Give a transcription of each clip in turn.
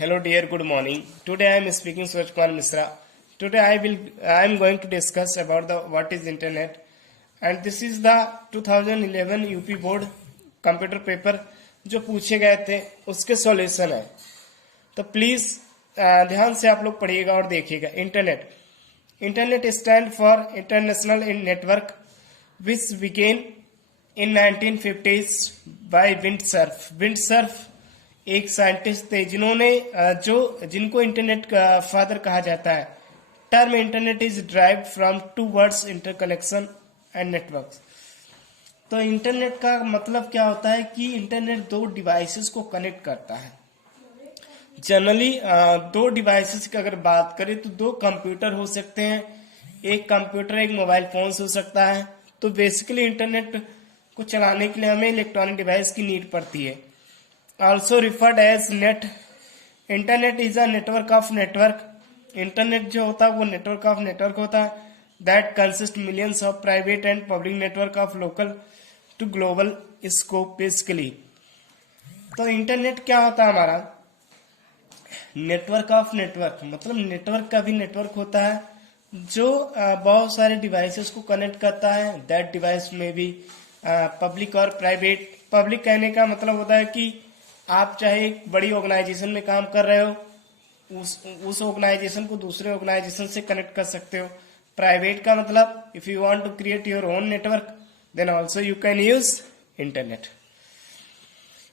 Hello dear, good morning. Today I am speaking Suraj Kumar Misra. Today I am going to discuss about the what is internet, and this is the 2011 UP board computer paper जो पूछे गए थे उसके solution है। तो please ध्यान से आप लोग पढ़िएगा और देखिएगा। Internet stand for international network which began in 1950s by Vint Cerf एक साइंटिस्ट थे जिनको इंटरनेट का फादर कहा जाता है। Term internet is derived from two words interconnection and networks. तो इंटरनेट का मतलब क्या होता है कि इंटरनेट दो डिवाइसेस को कनेक्ट करता है। जनरली दो डिवाइसेस की अगर बात करें तो दो कंप्यूटर हो सकते हैं, एक कंप्यूटर एक मोबाइल फोन से हो सकता है। तो बेसिकली इंटरनेट को चलाने के लिए हमें इलेक्ट्रॉनिक डिवाइस की नीड पड़ती है। Also referred as net. Internet is a network of network. Internet जो होता है वो नेटवर्क ऑफ नेटवर्क होता है that consist millions of private and public network of local to global scope basically. तो इंटरनेट क्या होता है हमारा नेटवर्क ऑफ नेटवर्क, मतलब नेटवर्क का भी नेटवर्क होता है जो बहुत सारे डिवाइसेस को कनेक्ट करता है। दैट डिवाइस में भी पब्लिक और प्राइवेट। पब्लिक कहने का मतलब होता है कि आप चाहे एक बड़ी ऑर्गेनाइजेशन में काम कर रहे हो, उस ऑर्गेनाइजेशन को दूसरे ऑर्गेनाइजेशन से कनेक्ट कर सकते हो। प्राइवेट का मतलब if you want to create your own network then also you can use internet.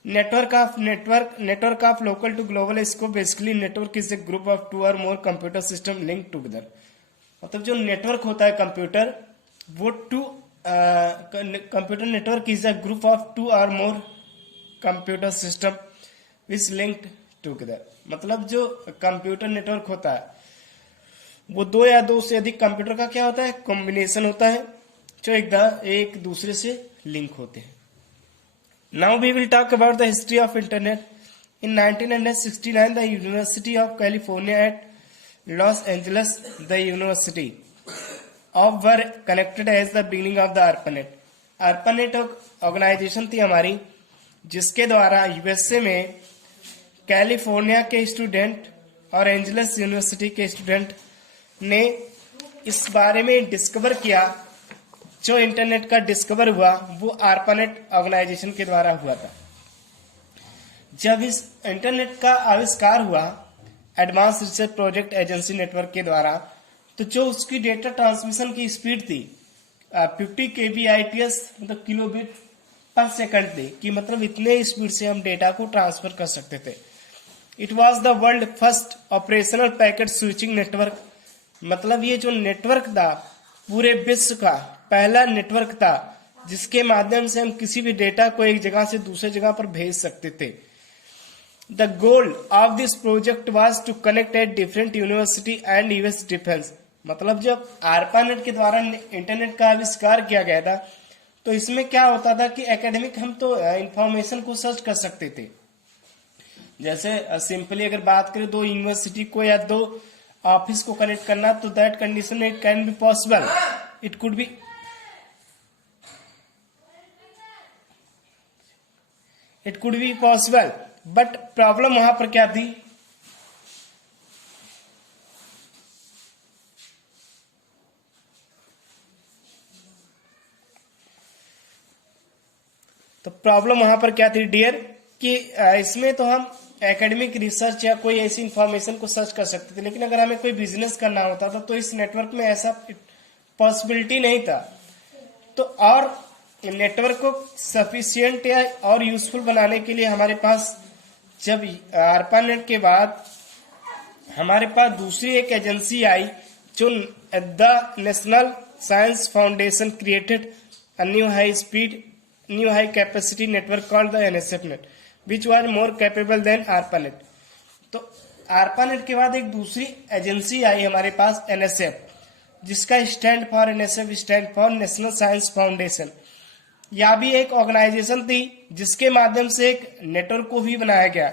Network of local to global scope. Basically network is a group of two or more computer system link together. मतलब जो network होता है computer वो computer network is a group of two or more computer system which linked together. मतलब जो computer network होता है वो दो या दो से अधिक कंप्यूटर का क्या होता है कॉम्बिनेशन होता है जो एक दूसरे से लिंक होते हैं। Now we will talk about the history of internet. In 1969 the university of California at Los Angeles the university of were connected as the beginning of the ARPANET। ARPANET organisation थी हमारी जिसके द्वारा USA में California के student और angels university के student ने इस बारे में डिस्कवर किया। जो इंटरनेट का डिस्कवर हुआ वो ARPANET ऑर्गेनाइजेशन के द्वारा हुआ था। जब इस इंटरनेट का आविष्कार हुआ advance research project agency network के द्वारा, तो जो उसकी डेटा ट्रांसमिशन की स्पीड थी 50 kbps मतलब किलोबिट पर सेकंड थी कि मतलब इतने स्पीड से हम डेटा को ट्रांसफर कर सकते थे। It was the world first operational packet switching network. मतलब ये जो नेटवर्क था पूरे विश्व का पहला नेटवर्क था जिसके माध्यम से हम किसी भी डेटा को एक जगह से दूसरे जगह पर भेज सकते थे। The goal of this project was to connect at different university and US defence. मतलब जब ARPANET के द्वारा इंटरनेट का आविष्कार किया गया था तो इसमें क्या होता था कि एकेडमिक हम तो इंफॉर्मेशन को सर्च कर सकते थे। जैसे सिंपली अगर बात करें दो यूनिवर्सिटी को या दो ऑफिस को कनेक्ट करना तो that condition it can be possible, it could be possible. But problem वहां पर क्या थी डियर कि इसमें तो हम एकेडमिक रिसर्च या कोई ऐसी इंफॉर्मेशन को सर्च कर सकते थे, लेकिन अगर हमें कोई बिजनेस करना होता था तो इस नेटवर्क में ऐसा पॉसिबिलिटी नहीं था। तो और नेटवर्क को सफिशिएंट या और यूजफुल बनाने के लिए हमारे पास जब ARPANET के बाद हमारे पास दूसरी एक एजेंसी आई जो the national science foundation created a new high capacity network called the NSFNet which was more capable than ARPANET। तो ARPANET के बाद एक दूसरी एजेंसी आई हमारे पास NSF, जिसका stand for national science foundation. यह भी एक ऑर्गेनाइजेशन थी जिसके माध्यम से एक नेटवर्क को भी बनाया गया।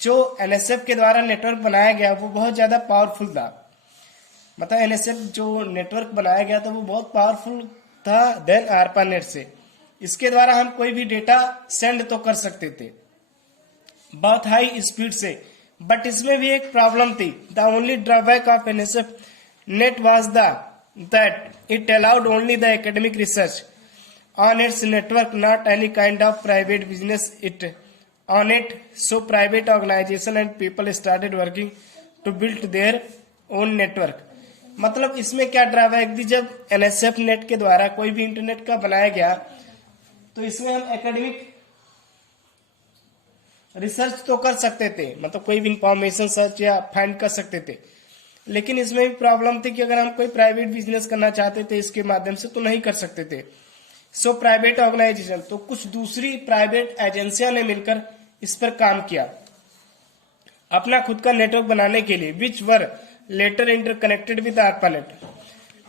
जो NSF के द्वारा नेटवर्क बनाया गया वो बहुत ज्यादा पावरफुल था। मतलब NSF जो नेटवर्क बनाया गया था वो बहुत पावरफुल था देन ARPANET से। इसके द्वारा हम कोई भी डेटा सेंड तो कर सकते थे बहुत हाई स्पीड से, बट इसमें भी एक प्रॉब्लम थी। The only drawback of NSF net was that it allowed only the academic research on its network, not any kind of private business it on it. So private organization and people started working to build their own network. मतलब इसमें क्या drawback थी, जब NSF net के द्वारा कोई भी internet का बनाया गया तो इसमें हम एकेडमिक रिसर्च तो कर सकते थे, मतलब कोई भी इंफॉर्मेशन सर्च या फाइंड कर सकते थे, लेकिन इसमें भी प्रॉब्लम थी कि अगर हम कोई प्राइवेट बिजनेस करना चाहते थे इसके माध्यम से तो नहीं कर सकते थे। सो प्राइवेट ऑर्गेनाइजेशन, तो कुछ दूसरी प्राइवेट एजेंसियां ने मिलकर इस पर काम किया अपना खुद का नेटवर्क बनाने के लिए, which were later interconnected with ARPANET।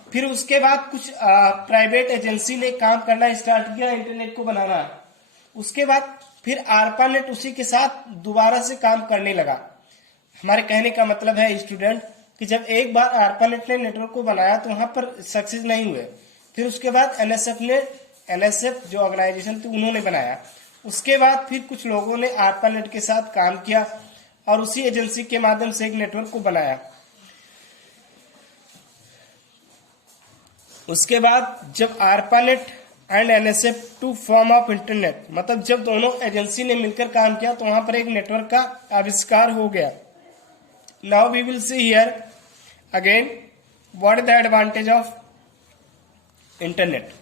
फिर उसके बाद कुछ प्राइवेट एजेंसी ने काम करना स्टार्ट किया इंटरनेट को बनाना। उसके बाद फिर ARPANET उसी के साथ दोबारा से काम करने लगा। हमारे कहने का मतलब है स्टूडेंट कि जब एक बार ARPANET ने नेटवर्क को बनाया तो वहां पर सक्सेस नहीं हुए, फिर उसके बाद एनएसएफ जो ऑर्गेनाइजेशन थी उन्होंने बनाया। उसके बाद फिर कुछ लोगों ने ARPANET के साथ काम किया और उसी एजेंसी के माध्यम से एक नेटवर्क को बनाया। उसके बाद जब ARPANET and NSF to form of internet, मतलब जब दोनों एजेंसी ने मिलकर काम किया तो वहां पर एक नेटवर्क का आविष्कार हो गया। Now we will see here again what is the advantage of internet.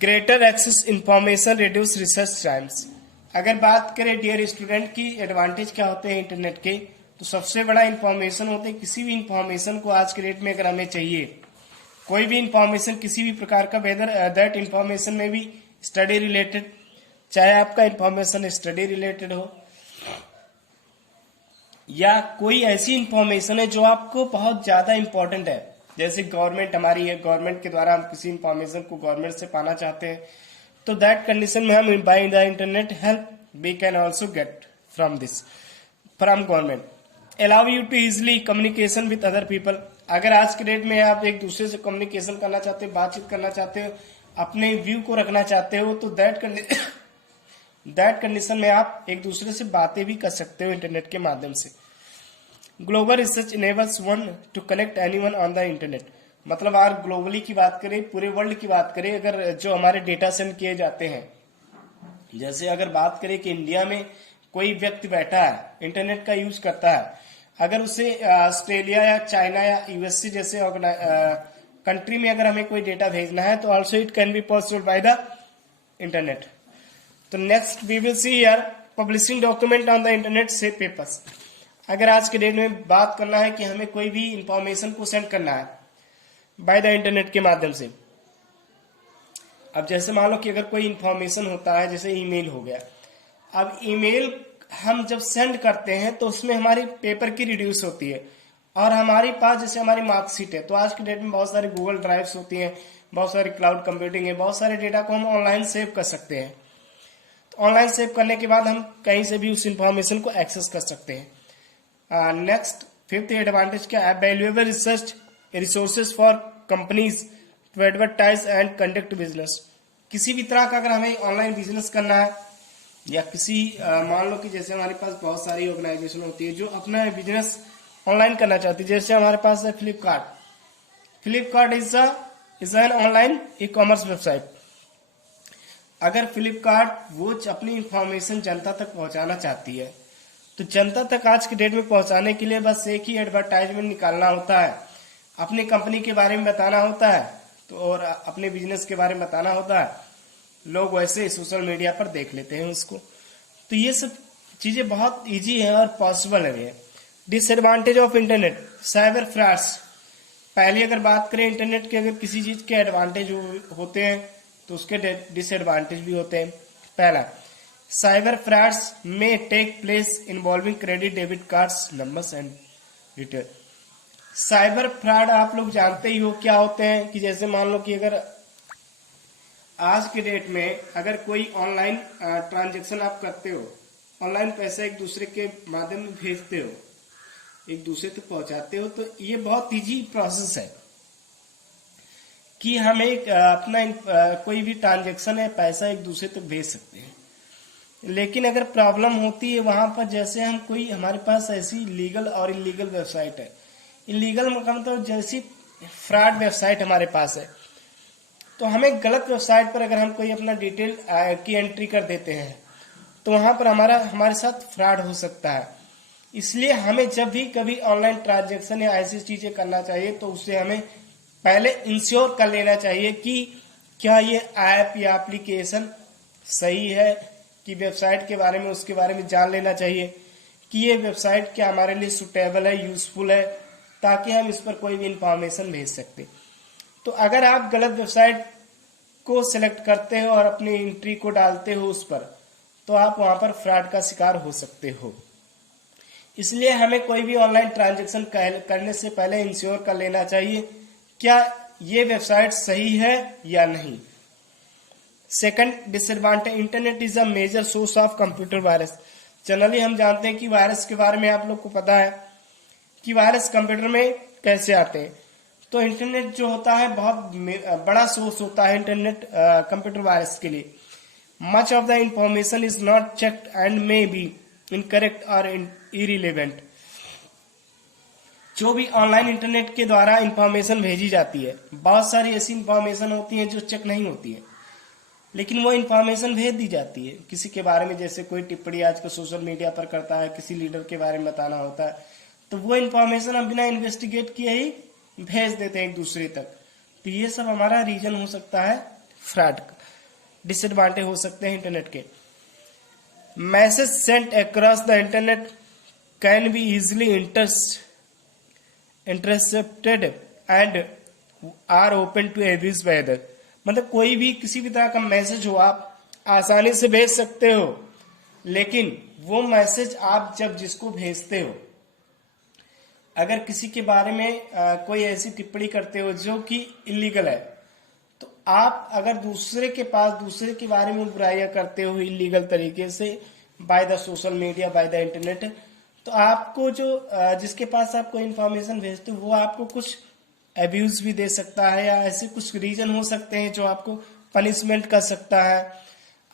Greater access information, reduce research times. अगर बात करें डियर स्टूडेंट की एडवांटेज क्या होते हैं इंटरनेट के, तो सबसे बड़ा इंफॉर्मेशन होते हैं। किसी भी इंफॉर्मेशन को आज के डेट में अगर हमें चाहिए, कोई भी इंफॉर्मेशन किसी भी प्रकार का, वेदर दैट इंफॉर्मेशन में भी स्टडी रिलेटेड, चाहे आपका इंफॉर्मेशन स्टडी रिलेटेड हो या कोई ऐसी इंफॉर्मेशन है जो आपको बहुत ज्यादा इंपॉर्टेंट है, जैसे गवर्नमेंट हमारी है, गवर्नमेंट के द्वारा हम किसी इंफॉर्मेशन को गवर्नमेंट से पाना चाहते हैं, तो दैट कंडीशन में हम by the internet help we can also get from government. Allow you to easily communication with other people. अगर आज के डेट में आप एक दूसरे से कम्युनिकेशन करना चाहते हो, बातचीत करना चाहते हो, अपने व्यू को रखना चाहते हो, तो दैट कंडीशन में आप एक दूसरे से बातें भी कर सकते हो इंटरनेट के माध्यम से। Global research enables one two connect anyone on the internet. मतलब अगर ग्लोबली की बात करें, पूरे वर्ल्ड की बात करें, अगर जो हमारे डेटा सेंड किए जाते हैं, जैसे अगर बात करें कि इंडिया में कोई व्यक्ति बैठा है, इंटरनेट का यूज करता है, अगर उसे ऑस्ट्रेलिया या चाइना या यूएसए जैसे कंट्री में अगर हमें कोई डेटा भेजना है तो also it can be possible by the internet. तो next we will see here publishing document on the internet से पेपर्स। अगर आज के डेट में बात करना है कि हमें कोई भी इंफॉर्मेशन को सेंड करना है बाय द इंटरनेट के माध्यम से, अब जैसे मान लो कि अगर कोई इंफॉर्मेशन होता है, जैसे ईमेल हो गया, अब ईमेल हम जब सेंड करते हैं तो उसमें हमारी पेपर की रिड्यूस होती है और हमारे पास जैसे हमारी मार्कशीट है, तो आज के डेट में बहुत सारी गूगल ड्राइव्स होती हैं, बहुत सारी क्लाउड कंप्यूटिंग है, बहुत सारे डेटा को हम ऑनलाइन सेव कर सकते हैं। तो ऑनलाइन सेव करने के बाद हम कहीं से भी उस इंफॉर्मेशन को एक्सेस कर सकते हैं। नेक्स्ट फिफ्थ एडवांटेज क्या है, valuable research resources for companies to advertise and conduct business. किसी भी तरह का अगर हमें ऑनलाइन बिजनेस करना है या किसी मान लो कि जैसे हमारे पास बहुत सारी ऑर्गेनाइजेशन होती है जो अपना बिजनेस ऑनलाइन करना चाहती है, जैसे हमारे पास है Flipkart is an online e commerce website. अगर फ्लिपकार्ट वो अपनी इंफॉर्मेशन जनता तक पहुंचाना चाहती है तो जनता तक आज के डेट में पहुंचाने के लिए बस एक ही एडवर्टाइजमेंट निकालना होता है, अपनी कंपनी के बारे में बताना होता है तो और अपने बिजनेस के बारे में बताना होता है, लोग वैसे सोशल मीडिया पर देख लेते हैं उसको। तो ये सब चीजें बहुत इजी है और पॉसिबल है। Disadvantage of internet, cyber frauds. पहले अगर बात करें इंटरनेट के, अगर किसी चीज के एडवांटेज होते हैं तो उसके डिसएडवांटेज भी होते हैं। पहला, साइबर फ्रॉड्स में take place involving credit debit cards numbers and detail. Cyber fraud आप लोग जानते ही हो क्या होते हैं कि जैसे मान लो कि अगर आज के डेट में अगर कोई ऑनलाइन ट्रांजैक्शन आप करते हो, ऑनलाइन पैसा एक दूसरे के माध्यम में भेजते हो, एक दूसरे तक पहुंचाते हो, तो ये बहुत इजी प्रोसेस है कि हम एक अपना कोई भी ट्रांजैक्शन है पैसा एक दूसरे तक भेज सकते हैं। लेकिन अगर प्रॉब्लम होती है वहां पर, जैसे हम कोई हमारे पास ऐसी लीगल और इलीगल वेबसाइट है, इलीगल मतलब जैसी फ्रॉड वेबसाइट हमारे पास है, तो हमें गलत वेबसाइट पर अगर हम कोई अपना डिटेल की एंट्री कर देते हैं तो वहां पर हमारे साथ फ्रॉड हो सकता है। इसलिए हमें जब भी कभी ऑनलाइन ट्रांजैक्शन या ऐसी चीजें करना चाहिए तो उससे हमें पहले इंश्योर कर लेना चाहिए कि क्या ये ऐप या एप्लीकेशन सही है, कि वेबसाइट के बारे में उसके बारे में जान लेना चाहिए कि ये वेबसाइट क्या हमारे लिए सुटेबल है, यूजफुल है, ताकि हम इस पर कोई भी इंफॉर्मेशन भेज सकते। तो अगर आप गलत वेबसाइट को सिलेक्ट करते हो और अपनी एंट्री को डालते हो उस पर, तो आप वहां पर फ्रॉड का शिकार हो सकते हो। इसलिए हमें कोई भी ऑनलाइन ट्रांजैक्शन करने से पहले इंश्योर कर लेना चाहिए क्या ये वेबसाइट सही है या नहीं। Second disadvantage, internet is a major source of computer virus. Generally हम जानते हैं कि वायरस के बारे में आप लोग को पता है कि वायरस कंप्यूटर में कैसे आते हैं। तो इंटरनेट जो होता है बहुत बड़ा सोर्स होता है इंटरनेट कंप्यूटर वायरस के लिए। Much of the information is not checked and may be incorrect और इरिलेवेंट। जो भी ऑनलाइन इंटरनेट के द्वारा इंफॉर्मेशन भेजी जाती है, बहुत सारी ऐसी इंफॉर्मेशन होती है जो चेक नहीं होती है, लेकिन वो इंफॉर्मेशन भेज दी जाती है किसी के बारे में। जैसे कोई टिप्पणी आजकल सोशल मीडिया पर करता है, किसी लीडर के बारे में बताना होता है, तो वो इंफॉर्मेशन हम बिना इन्वेस्टिगेट किए ही भेज देते हैं एक दूसरे तक। तो ये सब हमारा रीजन हो सकता है फ्रॉड, डिसएडवांटेज हो सकते हैं इंटरनेट के। Message sent across the internet can be easily intercepted and are open to abuse by other. मतलब कोई भी किसी भी तरह का मैसेज हो आप आसानी से भेज सकते हो, लेकिन वो मैसेज आप जब जिसको भेजते हो, अगर किसी के बारे में कोई ऐसी टिप्पणी करते हो जो कि इलीगल है, तो आप अगर दूसरे के बारे में बुराइयां करते हो इलीगल तरीके से by the social media, bye the internet, तो आपको जो जिसके पास आप कोई इंफॉर्मेशन भेजते हो वो आपको कुछ अब्यूज भी दे सकता है, या ऐसे कुछ रीजन हो सकते हैं जो आपको पनिशमेंट कर सकता है।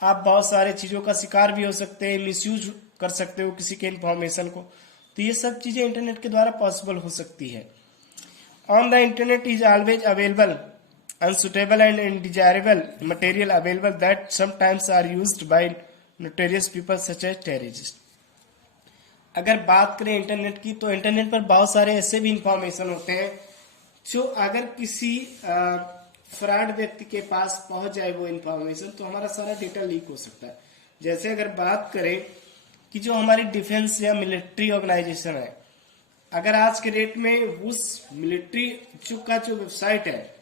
आप बहुत सारे चीजों का शिकार भी हो सकते हैं, मिसयूज कर सकते हो किसी के इंफॉर्मेशन को। तो ये सब चीजें इंटरनेट के द्वारा पॉसिबल हो सकती है। On the internet is always available unsuitable and undesirable material available that sometimes are used by notorious people such as terrorist. अगर बात करें इंटरनेट की, तो इंटरनेट पर बहुत सारे ऐसे भी इंफॉर्मेशन होते हैं जो अगर किसी फ्रॉड व्यक्ति के पास पहुंच जाए वो इंफॉर्मेशन, तो हमारा सारा डेटा लीक हो सकता है। जैसे अगर बात करें कि जो हमारी डिफेंस या मिलिट्री ऑर्गेनाइजेशन है, अगर आज के डेट में उस मिलिट्री का जो वेबसाइट है,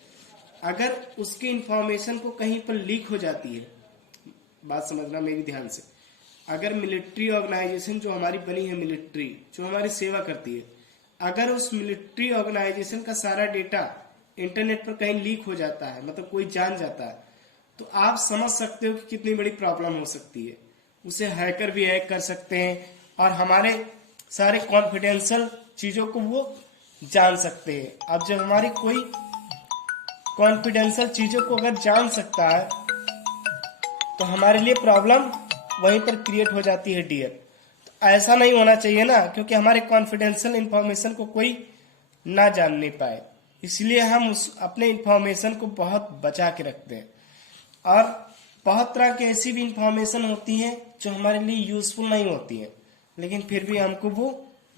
अगर उसकी इंफॉर्मेशन को कहीं पर लीक हो जाती है, बात समझना मेरी ध्यान से, अगर मिलिट्री ऑर्गेनाइजेशन जो हमारी बनी है, मिलिट्री जो हमारी सेवा करती है, अगर उस मिलिट्री ऑर्गेनाइजेशन का सारा डेटा इंटरनेट पर कहीं लीक हो जाता है, मतलब कोई जान जाता है, तो आप समझ सकते हो कि कितनी बड़ी प्रॉब्लम हो सकती है। उसे हैकर भी हैक कर सकते हैं और हमारे सारे कॉन्फिडेंशियल चीजों को वो जान सकते हैं। अब जब हमारी कोई कॉन्फिडेंशियल चीजों को अगर जान सकता है तो हमारे लिए प्रॉब्लम वहीं पर क्रिएट हो जाती है डियर। तो ऐसा नहीं होना चाहिए ना, क्योंकि हमारे कॉन्फिडेंशियल इंफॉर्मेशन को कोई ना जान नहीं पाए, इसलिए हम उस अपने इंफॉर्मेशन को बहुत बचा के रखते हैं। और बहुत तरह की ऐसी भी इंफॉर्मेशन होती है जो हमारे लिए यूजफुल नहीं होती है, लेकिन फिर भी हमको वो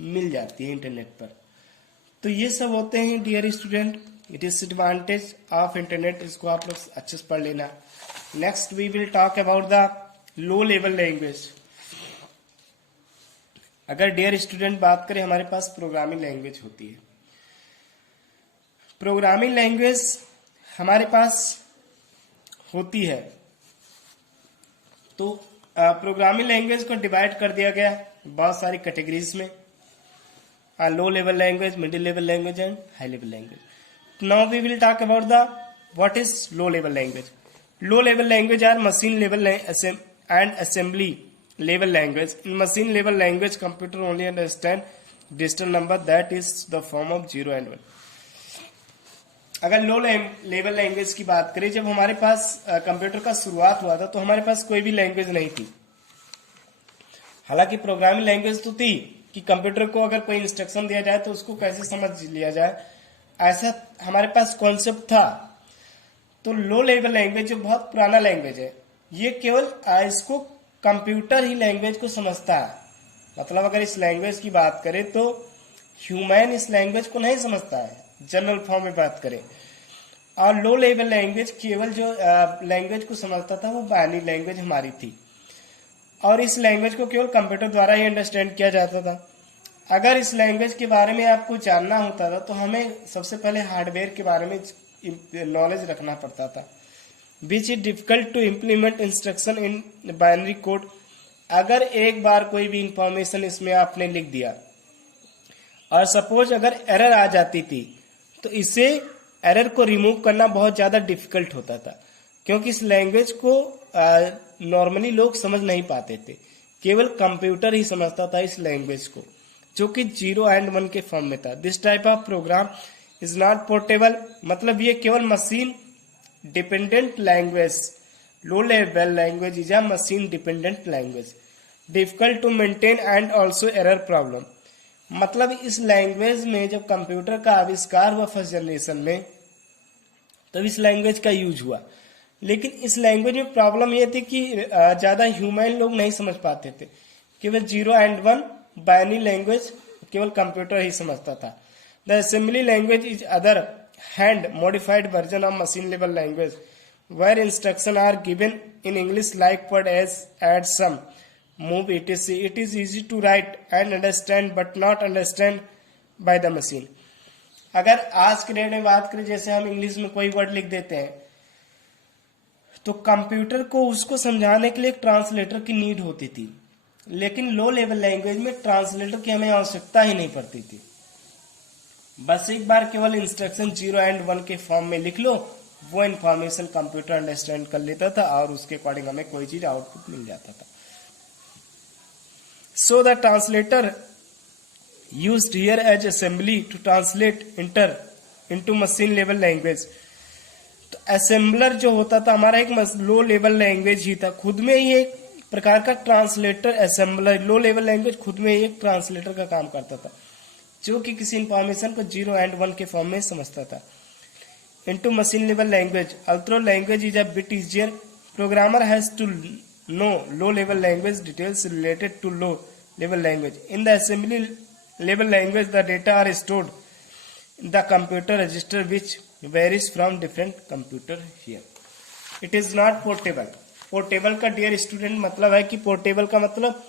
मिल जाती है इंटरनेट पर। तो ये सब होते हैं dear student disadvantage of internet, इसको आप लोग अच्छे से पढ़ लेना। Next we will talk about the low level language. अगर डियर स्टूडेंट बात करें, हमारे पास प्रोग्रामिंग लैंग्वेज होती है। प्रोग्रामिंग लैंग्वेज हमारे पास होती है, तो प्रोग्रामिंग लैंग्वेज को डिवाइड कर दिया गया बहुत सारी कैटेगरीज में, low level language, middle level language and high level language. Now we will talk about the what is low level language. Low level language are machine level and assembly level language. In machine level language, computer only understand digital number that is the form of 0 and 1. अगर लो level language की बात करें, जब हमारे पास computer का शुरुआत हुआ था तो हमारे पास कोई भी लैंग्वेज नहीं थी। हालांकि प्रोग्रामिंग लैंग्वेज तो थी कि कंप्यूटर को अगर कोई इंस्ट्रक्शन दिया जाए तो उसको कैसे समझ लिया जाए, ऐसा हमारे पास कॉन्सेप्ट था। तो लो लेवल लैंग्वेज जो बहुत पुराना लैंग्वेज है, ये केवल इसको कंप्यूटर ही लैंग्वेज को समझता है। मतलब अगर इस लैंग्वेज की बात करें तो ह्यूमन इस लैंग्वेज को नहीं समझता है, जनरल फॉर्म में बात करें। और लो लेवल लैंग्वेज केवल जो लैंग्वेज को समझता था वो बाइनरी लैंग्वेज हमारी थी, और इस लैंग्वेज को केवल कंप्यूटर द्वारा ही अंडरस्टैंड किया जाता था। अगर इस लैंग्वेज के बारे में आपको जानना होता था तो हमें सबसे पहले हार्डवेयर के बारे में नॉलेज रखना पड़ता था, which is difficult to implement instruction in binary code. अगर एक बार कोई भी इंफॉर्मेशन इसमें आपने लिख दिया और सपोज अगर एरर आ जाती थी तो इसे एरर को रिमूव करना बहुत ज्यादा डिफिकल्ट होता था, क्योंकि इस लैंग्वेज को नॉर्मली लोग समझ नहीं पाते थे, केवल कंप्यूटर ही समझता था इस लैंग्वेज को, जो कि 0 एंड 1 के फॉर्म में था। This type of program is not portable, मतलब ये केवल machine dependent language. Low level language is a machine dependent language, difficult to maintain and also error problem. मतलब इस लैंग्वेज में जब कंप्यूटर का आविष्कार हुआ फर्स्ट जनरेशन में, तब इस लैंग्वेज का यूज हुआ, लेकिन इस लैंग्वेज में प्रॉब्लम यह थी कि ज्यादा ह्यूमन लोग नहीं समझ पाते थे। केवल 0 एंड 1 बाइनरी लैंग्वेज केवल कंप्यूटर ही समझता था। The assembly language is other hand modified version of machine level language where instruction are given in English like word as add some move etc. It is easy to write and understand but not understand by the machine. अगर आज के date में बात करें, जैसे हम English में कोई वर्ड लिख देते हैं तो कंप्यूटर को उसको समझाने के लिए एक ट्रांसलेटर की नीड होती थी, लेकिन लो लेवल लैंग्वेज में ट्रांसलेटर की हमें आवश्यकता ही नहीं पड़ती थी। बस एक बार केवल इंस्ट्रक्शन 0 एंड 1 के फॉर्म में लिख लो, वो इंफॉर्मेशन कंप्यूटर अंडरस्टैंड कर लेता था और उसके अकॉर्डिंग हमें कोई चीज आउटपुट मिल जाता था। So the translator used here as assembly to translate into machine level language. तो assembler जो होता था हमारा एक लो लेवल लैंग्वेज ही था, खुद में ही एक प्रकार का ट्रांसलेटर। असेंबलर लो लेवल लैंग्वेज खुद में ही एक ट्रांसलेटर का काम करता था, जो कि किसी इंफॉर्मेशन को 0 एंड 1 के फॉर्म में समझता था। Into machine level language, although language is a bit easier, programmer has to know low level language details related to low level language. In the assembly level language, the data are stored in the computer register, which varies from different computer here. It is not portable. Portable का dear student मतलब है कि portable का मतलब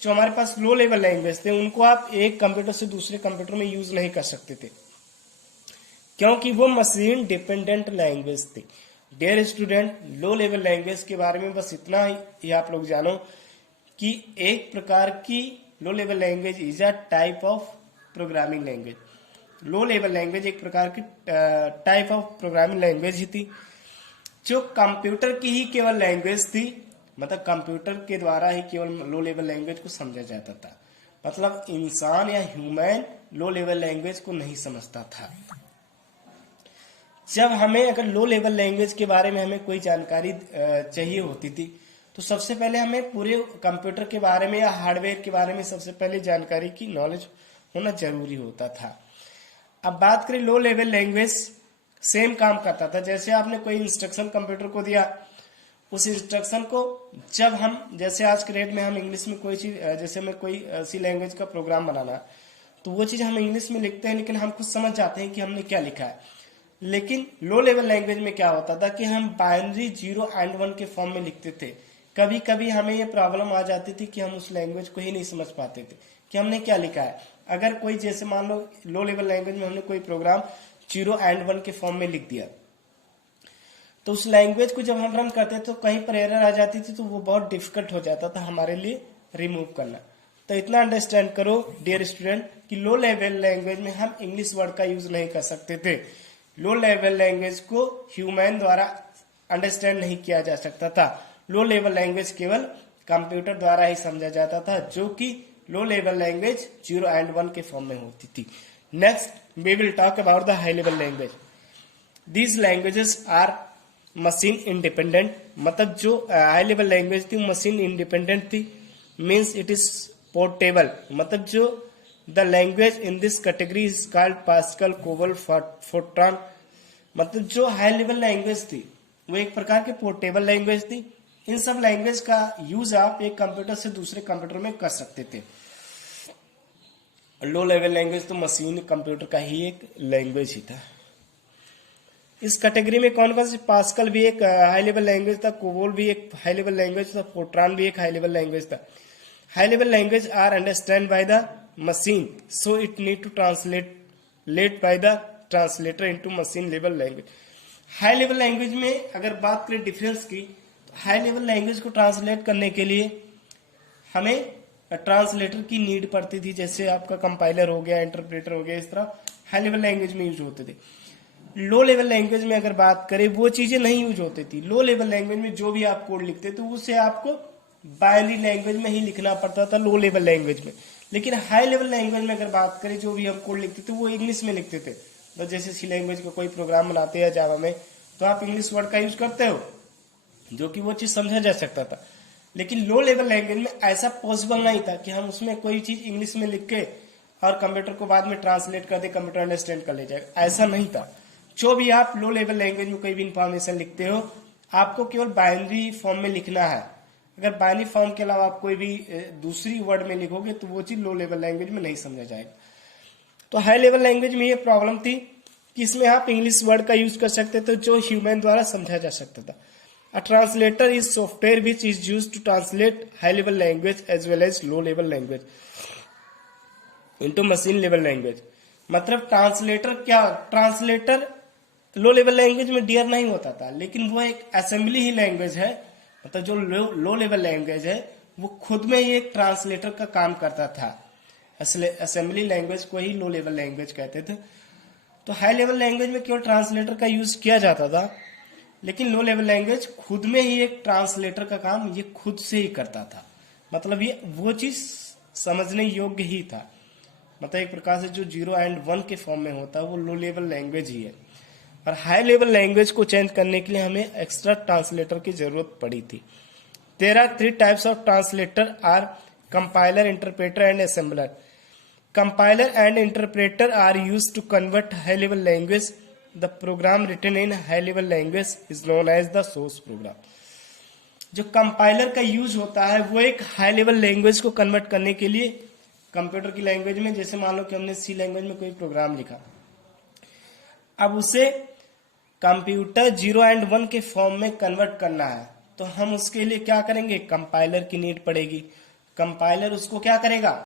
जो हमारे पास लो level language थे उनको आप एक कंप्यूटर से दूसरे कंप्यूटर में यूज नहीं कर सकते थे, क्योंकि वो मशीन डिपेंडेंट लैंग्वेज थी। Dear student, low level language के बारे में बस इतना ही आप लोग जानो कि एक प्रकार की लो level language is a type of programming language. Low level language एक प्रकार की टाइप ऑफ प्रोग्रामिंग लैंग्वेज ही थी, जो कंप्यूटर की ही केवल लैंग्वेज थी। मतलब कंप्यूटर के द्वारा ही केवल लो लेवल लैंग्वेज को समझा जाता था। मतलब इंसान या ह्यूमन लो लेवल लैंग्वेज को नहीं समझता था। जब हमें अगर लो लेवल लैंग्वेज के बारे में हमें कोई जानकारी चाहिए होती थी तो सबसे पहले हमें पूरे कंप्यूटर के बारे में या हार्डवेयर के बारे में सबसे पहले जानकारी की नॉलेज होना जरूरी होता था। अब बात करें लो लेवल लैंग्वेज, सेम काम करता था। जैसे आपने कोई इंस्ट्रक्शन कंप्यूटर को दिया, उस इंस्ट्रक्शन को जब हम, जैसे आज के डेट में हम इंग्लिश में कोई चीज, जैसे हमें कोई ऐसी लैंग्वेज का प्रोग्राम बनाना तो वो चीज हम इंग्लिश में लिखते हैं, लेकिन हम खुद समझ जाते हैं कि हमने क्या लिखा है। लेकिन लो लेवल लैंग्वेज में क्या होता था कि हम बाइनरी 0 एंड 1 के फॉर्म में लिखते थे। कभी कभी हमें ये प्रॉब्लम आ जाती थी कि हम उस लैंग्वेज को ही नहीं समझ पाते थे कि हमने क्या लिखा है। अगर कोई, जैसे मान लो लो लेवल लैंग्वेज में हमने कोई प्रोग्राम 0 एंड 1 के फॉर्म में लिख दिया, तो उस लैंग्वेज को जब हम रन करते तो कहीं पर एरर आ जाती थी, तो वो बहुत डिफिकल्ट हो जाता था हमारे लिए रिमूव करना। तो इतना अंडरस्टैंड करो डियर स्टूडेंट कि लो लेवल लैंग्वेज में हम इंग्लिश वर्ड का यूज नहीं कर सकते थे। लो लेवल लैंग्वेज को ह्यूमन द्वारा अंडरस्टैंड नहीं किया जा सकता था। लो लेवल लैंग्वेज केवल कंप्यूटर द्वारा ही समझा जाता था, जो कि लो लेवल लैंग्वेज 0 एंड 1 के फॉर्म में होती थी। Next we will talk about the high level language. These languages are machine independent. मतलब जो हाई लेवल लैंग्वेज थी मशीन इंडिपेंडेंट थी। मीन्स इट इज पोर्टेबल, मतलब जो the language in this category is called Pascal, COBOL, Fortran. मतलब जो high level language थी वो एक प्रकार की पोर्टेबल लैंग्वेज थी। इन सब लैंग्वेज का यूज आप एक कंप्यूटर से दूसरे कंप्यूटर में कर सकते थे। लो लेवल लैंग्वेज तो मशीन कंप्यूटर का ही एक लैंग्वेज ही था। इस कैटेगरी में कौन कौन सी, पास्कल भी एक हाई लेवल लैंग्वेज था, कोबोल भी एक हाई लेवल लैंग्वेज था, फोर्ट्रान भी एक हाई लेवल लैंग्वेज था। High level language are understand by the machine, so it need to translate by the translator into machine level language. High level language में अगर बात करें डिफरेंस की, तो हाई लेवल लैंग्वेज को ट्रांसलेट करने के लिए हमें ट्रांसलेटर की नीड पड़ती थी, जैसे आपका कंपाइलर हो गया, इंटरप्रेटर हो गया, इस तरह हाई लेवल लैंग्वेज में यूज होते थे। लो लेवल लैंग्वेज में अगर बात करें वो चीजें नहीं यूज होती थी। लो लेवल लैंग्वेज में जो भी आप कोड लिखते थे उसे आपको बाइनरी लैंग्वेज में ही लिखना पड़ता था, लो लेवल लैंग्वेज में। लेकिन हाई लेवल लैंग्वेज में अगर बात करें, जो भी हम कोड लिखते थे वो इंग्लिश में लिखते थे। तो जैसे सी लैंग्वेज का कोई प्रोग्राम बनाते हैं जावा में, तो आप इंग्लिश वर्ड का यूज करते हो, जो कि वो चीज समझा जा सकता था। लेकिन लो लेवल लैंग्वेज में ऐसा पॉसिबल नहीं था कि हम उसमें कोई चीज इंग्लिश में लिख के और कंप्यूटर को बाद में ट्रांसलेट कर दे, कंप्यूटर अंडरस्टैंड कर ले जाएगा, ऐसा नहीं था। जो भी आप लो लेवल लैंग्वेज में कोई भी इंफॉर्मेशन लिखते हो, आपको केवल बाइनरी फॉर्म में लिखना है। अगर बाइनरी फॉर्म के अलावा आप कोई भी दूसरी वर्ड में लिखोगे तो वो चीज लो लेवल लैंग्वेज में नहीं समझा जाएगा। तो हाई लेवल लैंग्वेज में ये प्रॉब्लम थी कि इसमें आप इंग्लिश वर्ड का यूज कर सकते थे जो ह्यूमन द्वारा समझा जा सकता था। A translator is software which is used to translate high level language as well as low level language into machine level language। मतलब ट्रांसलेटर क्या, ट्रांसलेटर लो लेवल लैंग्वेज में डियर नहीं होता था, लेकिन वो एक असेंबली ही लैंग्वेज है। मतलब जो लो लेवल लैंग्वेज है वो खुद में ही एक ट्रांसलेटर का काम करता था। असेंबली लैंग्वेज को ही लो लेवल लैंग्वेज कहते थे। तो हाई लेवल लैंग्वेज में केवल ट्रांसलेटर का यूज किया जाता था, लेकिन लो लेवल लैंग्वेज खुद में ही एक ट्रांसलेटर का काम ये खुद से ही करता था। मतलब ये वो चीज समझने योग्य ही था। मतलब एक प्रकार से जो 0 एंड 1 के फॉर्म में होता है वो लो लेवल लैंग्वेज ही है। और हाई लेवल लैंग्वेज को चेंज करने के लिए हमें एक्स्ट्रा ट्रांसलेटर की जरूरत पड़ी थी। There are 3 types of translator are compiler, interpreter and assembler. Compiler and interpreter are used to convert high level language. The program written in high level language is known as the source program. जो compiler का use होता है वो एक high level language को convert करने के लिए कंप्यूटर की लैंग्वेज में, जैसे मान लो कि हमने सी लैंग्वेज में कोई प्रोग्राम लिखा, अब उसे कंप्यूटर 0 एंड 1 के फॉर्म में कन्वर्ट करना है, तो हम उसके लिए क्या करेंगे, कंपाइलर की नीड पड़ेगी। कंपाइलर उसको क्या करेगा,